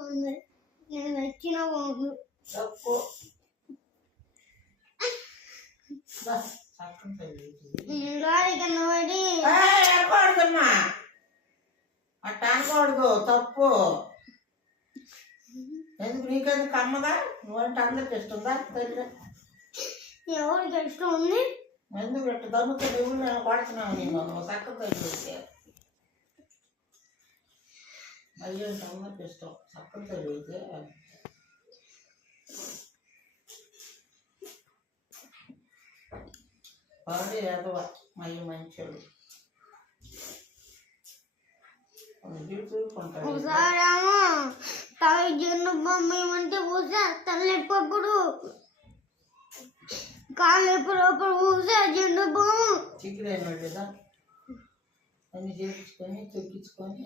నేను నచ్చిన బాబు తప్పు అనకూడదమ్మా, అట్ట అనకూడదు, తప్పు. ఎందుకు నీకెందుకు అమ్మగా? నువ్వంటే అందరికి ఇస్తుందా? తల్లి ఎవరికి ఇష్టం ఉంది? ఎందుకు ఇట్ట దమ్ముతో నువ్వు నేను కొడుతున్నావు, నేను చక్క తల్లి అయ్యో అందరికి ఇష్టం చక్క తల్లి అయితే. వాడే ఎదవ మళ్ళీ మంచోడు చూసుకుంటాడు. ఒకసారేమో తల్లి జన్ను బొమ్మ ఏమంటే పూసా తల్లిప్పుడు కాళ్ళు ఎప్పుడప్పుడు పూసా జన్ను బొమ్మ చిక్కుడైన కదా అన్ని చేపించుకొని తొక్కించుకొని